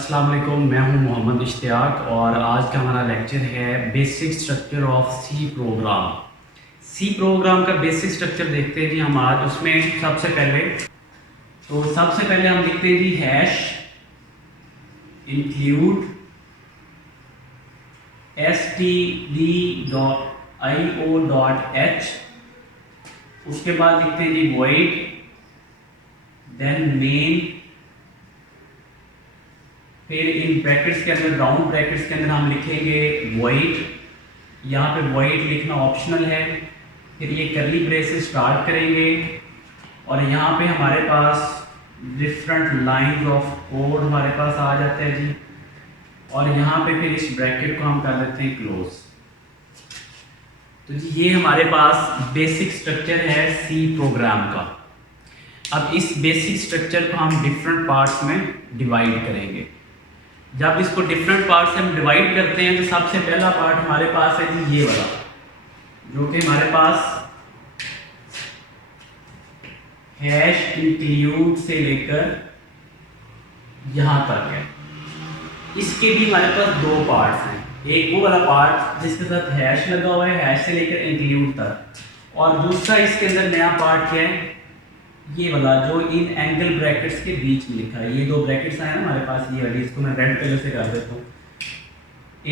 अस्सलाम वालेकुम, मैं हूं मोहम्मद इश्तियाक और आज का हमारा लेक्चर है basic structure of C program. C program का बेसिक स्ट्रक्चर देखते हैं जी हम आज। उसमें सबसे पहले हम लिखते हैं जी हैश इंक्लूड stdio.h, उसके बाद लिखते हैं जी void, देन मेन, फिर इन ब्रैकेट्स के अंदर राउंड ब्रैकेट्स के अंदर हम लिखेंगे void। यहाँ पे void लिखना ऑप्शनल है। फिर ये करली ब्रेसेस स्टार्ट करेंगे और यहाँ पे हमारे पास डिफरेंट लाइंस ऑफ कोड हमारे पास आ जाते हैं जी। और यहाँ पे फिर इस ब्रैकेट को हम कर देते हैं क्लोज। तो जी ये हमारे पास बेसिक स्ट्रक्चर है सी प्रोग्राम का। अब इस बेसिक स्ट्रक्चर को हम डिफरेंट पार्ट्स में डिवाइड करेंगे। जब इसको डिफरेंट पार्ट्स में हम डिवाइड करते हैं तो सबसे पहला पार्ट हमारे पास है जी ये वाला, जो कि हमारे पास हैश इंक्लूड से लेकर यहाँ तक है। इसके भी हमारे पास दो पार्ट्स हैं, एक वो वाला पार्ट जिसके साथ हैश लगा हुआ है, हैश से लेकर इंक्लूड तक, और दूसरा इसके अंदर नया पार्ट है ये वाला जो इन एंगल ब्रैकेट्स के बीच में लिखा है। ये दो ब्रैकेट्स आए ना हमारे पास, ये वाली, इसको मैं रेड कलर से कर देता हूँ।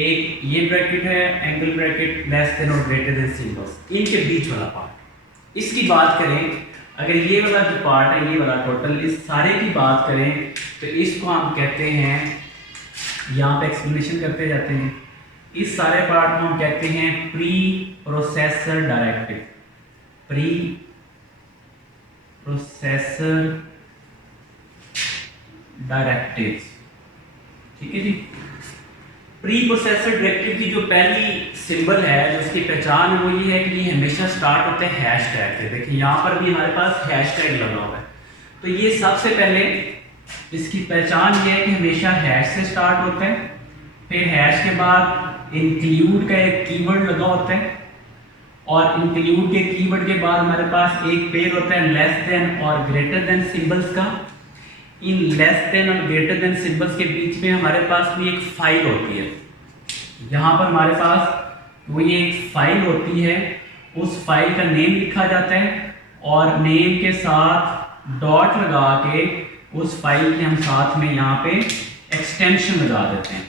एक ये ब्रैकेट है एंगल ब्रैकेट लेस देन और ग्रेटर देन सिंबल्स, इनके बीच वाला पार्ट। इसकी बात करें, अगर ये वाला जो पार्ट है, ये वाला टोटल, इस सारे की बात करें तो इसको हम कहते हैं, यहाँ पे एक्सप्लेनेशन करते जाते हैं, इस सारे पार्ट को हम कहते हैं pre processor directive. Pre processor directives, ठीक है जी। प्री प्रोसेसर डायरेक्टिव की जो पहली सिंबल है, जो उसकी पहचान है, वो ये है कि ये हमेशा स्टार्ट होते हैं हैश टैग से। देखिए यहाँ पर भी हमारे पास हैश टैग लगा हुआ है। तो ये सबसे पहले इसकी पहचान ये है कि हमेशा हैश से स्टार्ट होता है। फिर हैश के बाद इंक्लूड का एक कीवर्ड लगा होता है, और इंक्लूड के कीवर्ड के बाद हमारे पास एक पेयर होता है लेस देन और ग्रेटर देन सिंबल्स का। इन लेस देन और ग्रेटर देन सिंबल्स के बीच में हमारे पास भी एक फाइल होती है। यहाँ पर हमारे पास वो ये एक फाइल होती है, उस फाइल का नेम लिखा जाता है और नेम के साथ डॉट लगा के उस फाइल के हम साथ में यहाँ पे एक्सटेंशन लगा देते हैं।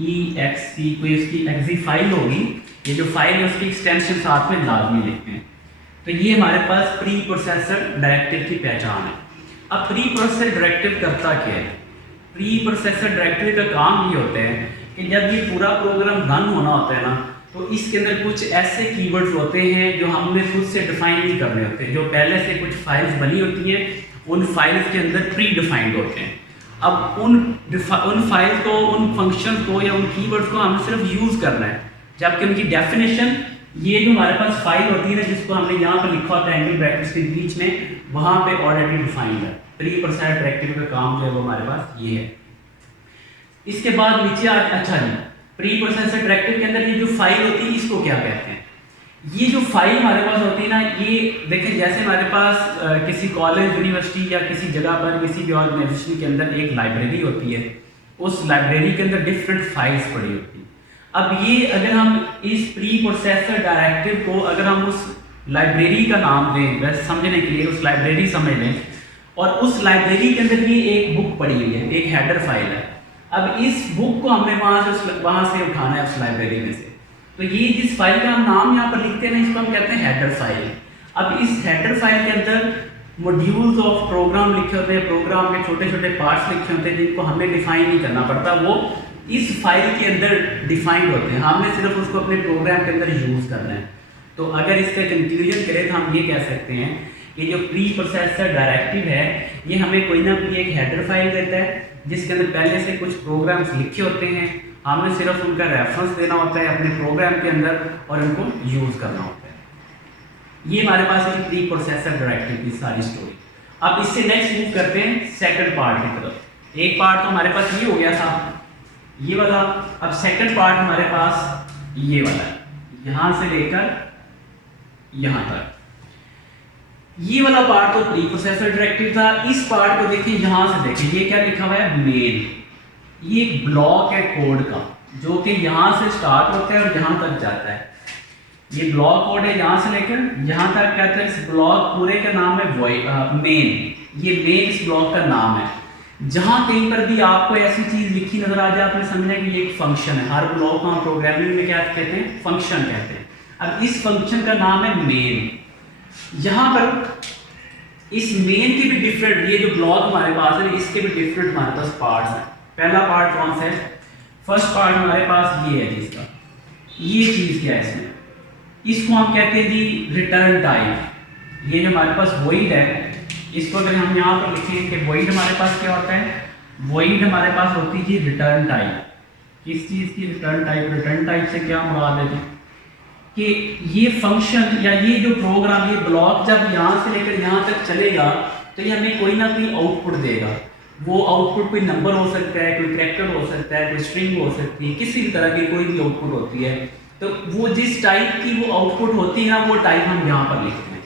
EXE कोई उसकी एक्सी फाइल होगी, ये जो फाइल है उसकी एक्सटेंशन साथ में लाजमी लिखते हैं। तो ये हमारे पास प्री प्रोसेसर डायरेक्टिव की पहचान है। अब प्री प्रोसेसर डायरेक्टिव करता क्या है? प्री प्रोसेसर डायरेक्टिव का काम ये होता है कि जब ये पूरा प्रोग्राम रन होना होता है ना, तो इसके अंदर कुछ ऐसे कीवर्ड्स होते हैं जो हमने खुद से डिफाइन नहीं करने होते, जो पहले से कुछ फाइल्स बनी होती हैं, उन फाइल्स के अंदर प्री डिफाइंड होते हैं। अब उन फाइल को, उन फंक्शन को या उन कीवर्ड्स को हमें सिर्फ यूज़ करना है, जबकि उनकी डेफिनेशन ये जो हमारे पास फाइल होती है ना, जिसको हमने यहाँ पर लिखा होता है एंगल ब्रैकेट्स के बीच में, वहाँ पे ऑलरेडी डिफाइंड है। प्री प्रोसेसर डायरेक्टिव का काम जो है वो हमारे पास ये है। इसके बाद नीचे अच्छा जी, प्री प्रोसेसर डायरेक्टिव के अंदर ये जो फाइल होती है इसको क्या कहते हैं? ये जो फाइल हमारे पास होती है ना, ये देखें जैसे हमारे पास किसी कॉलेज, यूनिवर्सिटी या किसी जगह पर, किसी भी ऑर्गेनाइजेशन के अंदर एक लाइब्रेरी होती है, उस लाइब्रेरी के अंदर डिफरेंट फाइल्स पड़ी होती है। अब ये अगर हम इस प्री प्रोसेसर डायरेक्टिव को अगर हम उस लाइब्रेरी का नाम दें, वैसे समझने के लिए उस लाइब्रेरी समझ लें, और उस लाइब्रेरी के अंदर ये एक बुक पड़ी हुई है, एक हेडर फाइल है। अब इस बुक को हमने वहाँ से उठाना है उस लाइब्रेरी में से। तो ये जिस फाइल का हम नाम यहाँ पर लिखते हैं ना, इसको हम कहते हैं हेडर फाइल। अब इस हेडर फाइल के अंदर मॉड्यूल्स ऑफ प्रोग्राम लिखे होते हैं, प्रोग्राम के छोटे छोटे पार्ट्स लिखे होते हैं, जिनको हमें डिफाइन नहीं करना पड़ता, वो इस फाइल के अंदर डिफाइंड होते हैं, हमने सिर्फ उसको अपने प्रोग्राम के अंदर यूज़ करना है। तो अगर इसका कंक्लूजन करें तो हम ये कह सकते हैं कि जो प्री प्रोसेसर डायरेक्टिव है, ये हमें कोई ना कोई एक हेडर फाइल देता है, जिसके अंदर पहले से कुछ प्रोग्राम्स लिखे होते हैं, हमें सिर्फ उनका रेफरेंस देना होता है अपने प्रोग्राम के अंदर और उनको यूज़ करना होता है। ये हमारे पास है प्री प्रोसेसर डायरेक्टिव की सारी स्टोरी। अब इससे नेक्स्ट मूव करते हैं सेकंड पार्ट की तरफ। एक पार्ट तो हमारे पास ये हो गया था, ये वाला। अब सेकंड पार्ट हमारे पास ये वाला है, यहाँ से लेकर यहाँ तक। ये वाला पार्ट तो प्री प्रोसेसर डायरेक्टिव था। इस पार्ट को देखिए, यहाँ से देखिए, ये क्या लिखा हुआ है? मेन। ये एक ब्लॉक है कोड का, जो कि यहाँ से स्टार्ट होता है और यहाँ तक जाता है। ये ब्लॉक कोड है, यहाँ से लेकर यहाँ तक कहते हैं। इस ब्लॉक पूरे का नाम है मेन। ये मेन इस ब्लॉक का नाम है। जहाँ कहीं पर भी आपको ऐसी चीज़ लिखी नजर आ जाए, आपने समझना है कि ये एक फंक्शन है। हर ब्लॉक को हम प्रोग्रामिंग में क्या कहते हैं? फंक्शन कहते हैं। अब इस फंक्शन का नाम है मेन। यहाँ पर इस मेन के भी डिफरेंट, ये जो ब्लॉक हमारे पास है इसके भी डिफरेंट हमारे पास पार्ट्स हैं। पहला पार्ट कौन सा है? फर्स्ट पार्ट हमारे पास ये है जिसका, ये चीज़ क्या है इसमें? इसको हम कहते हैं जी रिटर्न टाइप। ये जो हमारे पास वॉइड है, इसको अगर हम यहाँ पर लिखें कि वॉइड हमारे पास क्या होता है? वॉइड हमारे पास होती है जी रिटर्न टाइप। किस चीज़ की रिटर्न टाइप? रिटर्न टाइप से क्या मुराद है जी? कि ये फंक्शन या ये जो प्रोग्राम, ये ब्लॉक जब यहाँ से लेकर यहाँ तक चलेगा तो ये हमें कोई ना कोई आउटपुट देगा। वो आउटपुट कोई नंबर हो सकता है, कोई कैरेक्टर हो सकता है, कोई स्ट्रिंग हो सकती है, किसी भी तरह की कोई भी आउटपुट होती है। तो वो जिस टाइप की वो आउटपुट होती है ना, वो टाइप हम यहाँ पर लिखते हैं।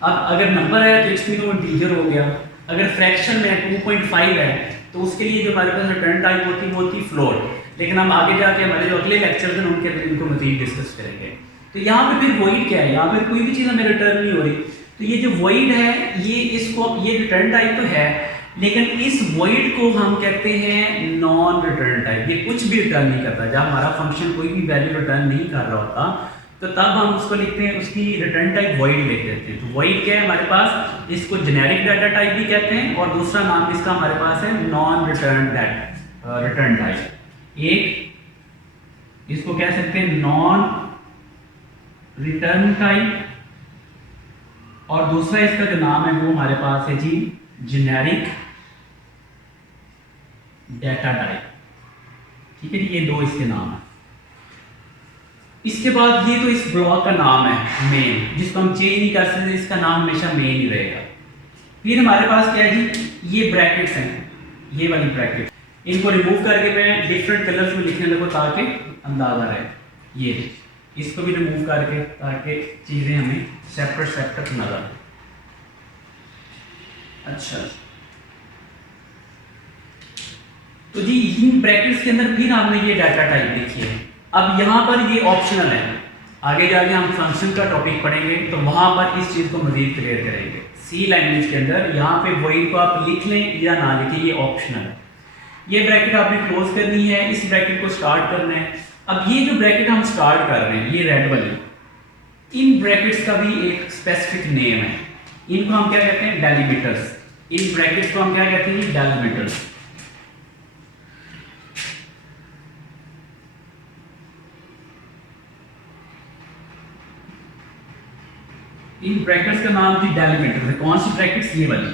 अब अगर नंबर है तो इसमें वो इंटीजर हो गया। अगर फ्रैक्शन में 2.5 है तो उसके लिए जो हमारे पास रिटर्न टाइप होती है वो होती है फ्लोट। लेकिन हम आगे जाके हमारे जो अगले लेक्चर हैं उनके अंदर इनको मजीद डिस्कस करेंगे। तो यहाँ पे फिर वॉइड क्या है? यहाँ पर कोई भी चीज़ हमें रिटर्न नहीं हो रही। तो ये जो वॉइड है, ये रिटर्न टाइप तो है, लेकिन इस वॉइड को हम कहते हैं नॉन रिटर्न टाइप। ये कुछ भी रिटर्न नहीं करता। जब हमारा फंक्शन कोई भी वैल्यू रिटर्न नहीं कर रहा होता तो तब हम उसको लिखते हैं, उसकी रिटर्न टाइप वॉइड लिख देते हैं। तो वॉइड क्या है हमारे पास? इसको जेनेरिक डाटा टाइप भी कहते हैं और दूसरा नाम इसका हमारे पास है नॉन रिटर्न टाइप। एक इसको कह सकते हैं नॉन रिटर्न टाइप और दूसरा इसका जो नाम है वो हमारे पास है जी जेनेरिक डाटा टाइप। ठीक है जी, ये दो इसके नाम है। इसके बाद ये तो इस ब्लॉक का नाम है मेन, जिसको हम चेंज नहीं कर सकते, इसका नाम हमेशा मेन ही रहेगा। फिर हमारे पास क्या है जी? ये ब्रैकेट्स हैं, ये वाली ब्रैकेट। इनको रिमूव करके मैं डिफरेंट कलर्स में लिखने लगूँ ताकि अंदाजा रहे। ये इसको भी रिमूव करके ताकि चीज़ें हमें सेपरेट नजर आए। अच्छा, तो जी इन ब्रैकेट्स के अंदर फिर हमने ये डाटा टाइप लिखी है। अब यहाँ पर ये ऑप्शनल है, आगे जाके हम फंक्शन का टॉपिक पढ़ेंगे तो वहाँ पर इस चीज़ को मजीद क्लियर करेंगे। सी लैंग्वेज के अंदर यहाँ पे वॉइड को आप लिख लें या ना लिखें, ये ऑप्शनल है। ये ब्रैकेट आपने क्लोज करनी है, इस ब्रैकेट को स्टार्ट करना है। अब ये जो ब्रैकेट हम स्टार्ट कर रहे हैं, ये रेड वाली, इन ब्रैकेट्स का भी एक स्पेसिफिक नेम है। इनको हम क्या कहते हैं? डेलिमिटर्स। इन ब्रैकेट्स को हम क्या कहते हैं? डेलिमिटर्स। इन ब्रैकेट्स का नाम थी डेलिमिटर्स है। कौन सी ब्रैकेट्स? ये वाली,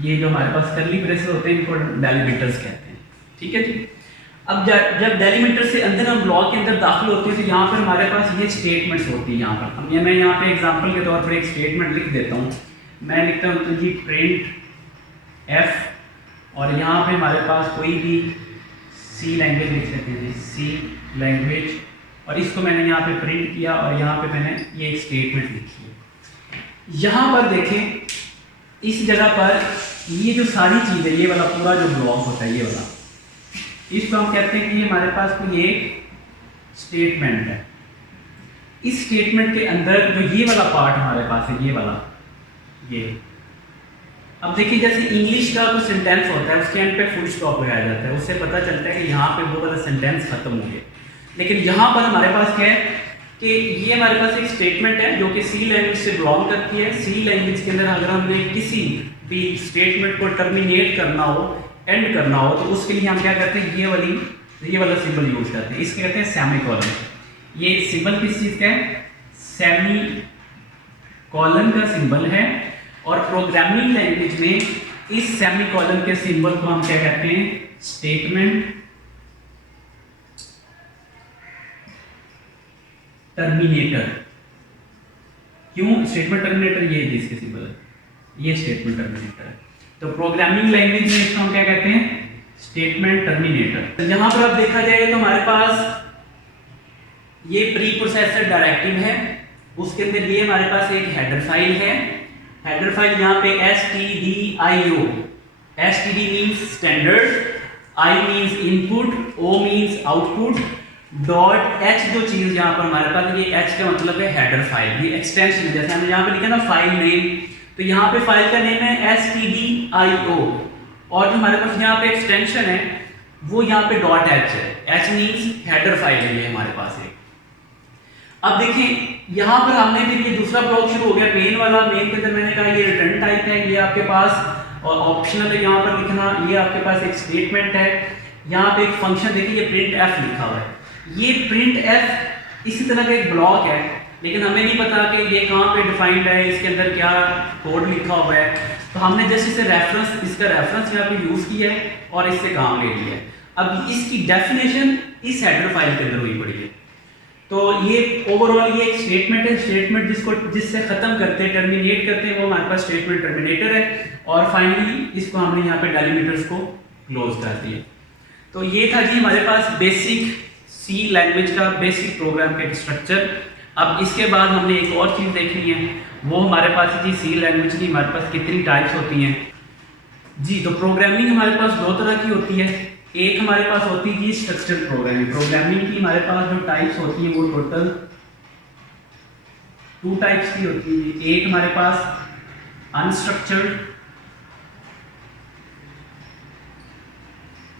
ये जो हमारे पास करली ब्रेसेस होते हैं इनको डेलिमिटर्स कहते हैं। ठीक है जी। अब जब डेलिमिटर से अंदर हम ब्लॉक के अंदर दाखिल होते हैं तो यहाँ पर हमारे पास ये स्टेटमेंट्स होती है। यहाँ पर मैं यहाँ पे एग्जांपल के तौर पर एक स्टेटमेंट लिख देता हूँ। मैं लिखता हूँ तो जी प्रिंट एफ और यहाँ पे हमारे पास कोई भी सी लैंग्वेज लिख सकते हैं, सी लैंग्वेज, और इसको मैंने यहाँ पे प्रिंट किया और यहाँ पे मैंने ये एक स्टेटमेंट लिखी है। यहाँ पर देखें, इस जगह पर ये जो सारी चीज़ है, ये वाला पूरा जो ब्लॉक होता है, ये वाला, इसको हम कहते हैं कि हमारे पास कोई एक स्टेटमेंट है। इस स्टेटमेंट के अंदर जो ये वाला पार्ट हमारे पास है, ये वाला, ये अब देखिए जैसे इंग्लिश का कोई सेंटेंस होता है उसके एंड पे फुल स्टॉप लगाया जाता है, उससे पता चलता है कि यहाँ पे वो वाला सेंटेंस खत्म हो गया। लेकिन यहाँ पर हमारे पास क्या है कि ये हमारे पास एक स्टेटमेंट है जो कि सी लैंग्वेज से बिलोंग करती है। सी लैंग्वेज के अंदर अगर हमने किसी भी स्टेटमेंट को टर्मिनेट करना हो, एंड करना हो, तो उसके लिए हम क्या करते हैं? ये वाला सिंबल यूज करते हैं। इसके कहते हैं सेमीकोलन। ये सिंबल किस चीज़ का है? सेमीकोलन का सिंबल है। और प्रोग्रामिंग लैंग्वेज में इस सेमीकोलन के सिंबल को हम क्या कहते हैं? Statement terminator. क्यों स्टेटमेंट टर्मिनेटर? ये इसके सिंबल है, ये स्टेटमेंट टर्मिनेटर है। तो प्रोग्रामिंग लैंग्वेज में इसको हम क्या कहते हैं? Statement terminator. यहाँ पर अब देखा जाए तो हमारे पास ये प्री प्रोसेसर डायरेक्टिव है, उसके अंदर ये हमारे पास एक हेडर फाइल है। हेडर फाइल यहाँ पे stdio, std means standard, I means input, O means output, dot H जो चीज़ यहाँ पर हमारे पास, ये एच का मतलब है हेडर फाइल, ये एक्सटेंशन है। जैसे हमने यहाँ पे लिखा ना फाइल नेम, तो यहाँ पे फाइल का नेम है stdio, और जो हमारे पास यहाँ पे एक्सटेंशन है वो यहाँ पे डॉट एच है, एच मीन्स हेडर फाइल है ये हमारे पास है। अब देखें यहाँ पर हमने फिर ये दूसरा ब्लॉक शुरू हो गया मेन वाला। मेन के अंदर मैंने कहा ये रिटर्न टाइप है, ये आपके पास और ऑप्शनल है यहाँ पर लिखना, ये आपके पास एक स्टेटमेंट है, यहाँ पे एक फंक्शन देखिए ये प्रिंट एफ लिखा हुआ है, ये प्रिंट एफ इसी तरह का एक ब्लॉक है, लेकिन हमें नहीं पता कि ये कहाँ पे डिफाइंड है, इसके अंदर क्या कोड लिखा हुआ है। तो हमने जस्ट इसे रेफरेंस, इसका रेफरेंस यहाँ पे यूज किया है और इससे काम ले लिया है। अब इसकी डेफिनेशन इस हेडर फाइल के अंदर हुई पड़ी है। तो ये ओवरऑल ये एक स्टेटमेंट है, स्टेटमेंट जिससे खत्म करते हैं, टर्मिनेट करते हैं, वो हमारे पास स्टेटमेंट टर्मिनेटर है, और फाइनली इसको हमने यहाँ पे डेलिमिटर्स को क्लोज कर दिया। तो ये था जी हमारे पास बेसिक सी लैंग्वेज का बेसिक प्रोग्राम का स्ट्रक्चर। अब इसके बाद हमने एक और चीज़ देखनी है, वो हमारे पास जी सी लैंग्वेज की हमारे पास कितनी टाइप्स होती हैं जी। तो प्रोग्रामिंग हमारे पास दो तरह की होती है। एक हमारे पास होती है स्ट्रक्चर्ड प्रोग्रामिंग। प्रोग्रामिंग की हमारे पास जो टाइप्स होती है वो टोटल 2 टाइप्स की होती है। एक हमारे पास unstructured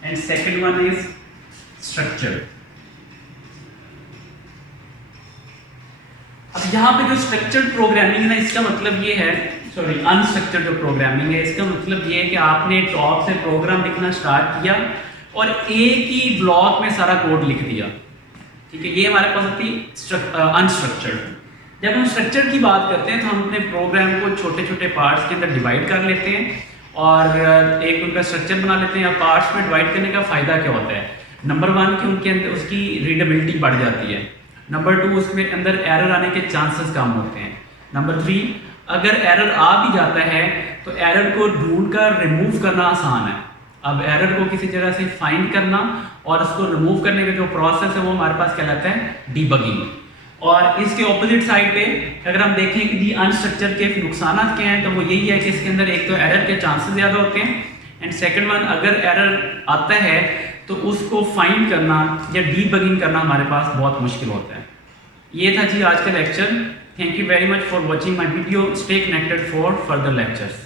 and second one is structured. अब यहाँ पे जो स्ट्रक्चर्ड प्रोग्रामिंग है ना, इसका मतलब ये है, सॉरी अनस्ट्रक्चर्ड जो प्रोग्रामिंग है इसका मतलब ये है कि आपने टॉप से प्रोग्राम लिखना स्टार्ट किया और एक ही ब्लॉक में सारा कोड लिख दिया, ठीक है। ये हमारे पास होती है अनस्ट्रक्चर्ड। जब हम स्ट्रक्चर की बात करते हैं तो हम अपने प्रोग्राम को छोटे छोटे पार्ट्स के अंदर डिवाइड कर लेते हैं और एक उनका स्ट्रक्चर बना लेते हैं। पार्ट्स में डिवाइड करने का फ़ायदा क्या होता है? नंबर 1 कि उनके अंदर उसकी रीडेबिलिटी बढ़ जाती है। नंबर 2 उसमें अंदर एरर आने के चांसेस कम होते हैं। नंबर 3 अगर एरर आ भी जाता है तो एरर को ढूंढ कर रिमूव करना आसान है। अब एरर को किसी जगह से फाइंड करना और उसको रिमूव करने का जो प्रोसेस है वो हमारे पास कहलाता है डीबगिंग। और इसके ऑपोजिट साइड पे अगर हम देखें कि दी अनस्ट्रक्चर के नुकसान क्या हैं, तो वो यही है कि इसके अंदर एक तो एरर के चांसेस ज़्यादा होते हैं एंड सेकंड वन अगर एरर आता है तो उसको फाइंड करना या डीबगिंग करना हमारे पास बहुत मुश्किल होता है। ये था जी आज का lecture. Thank you very much for watching my video. Stay connected for further lectures.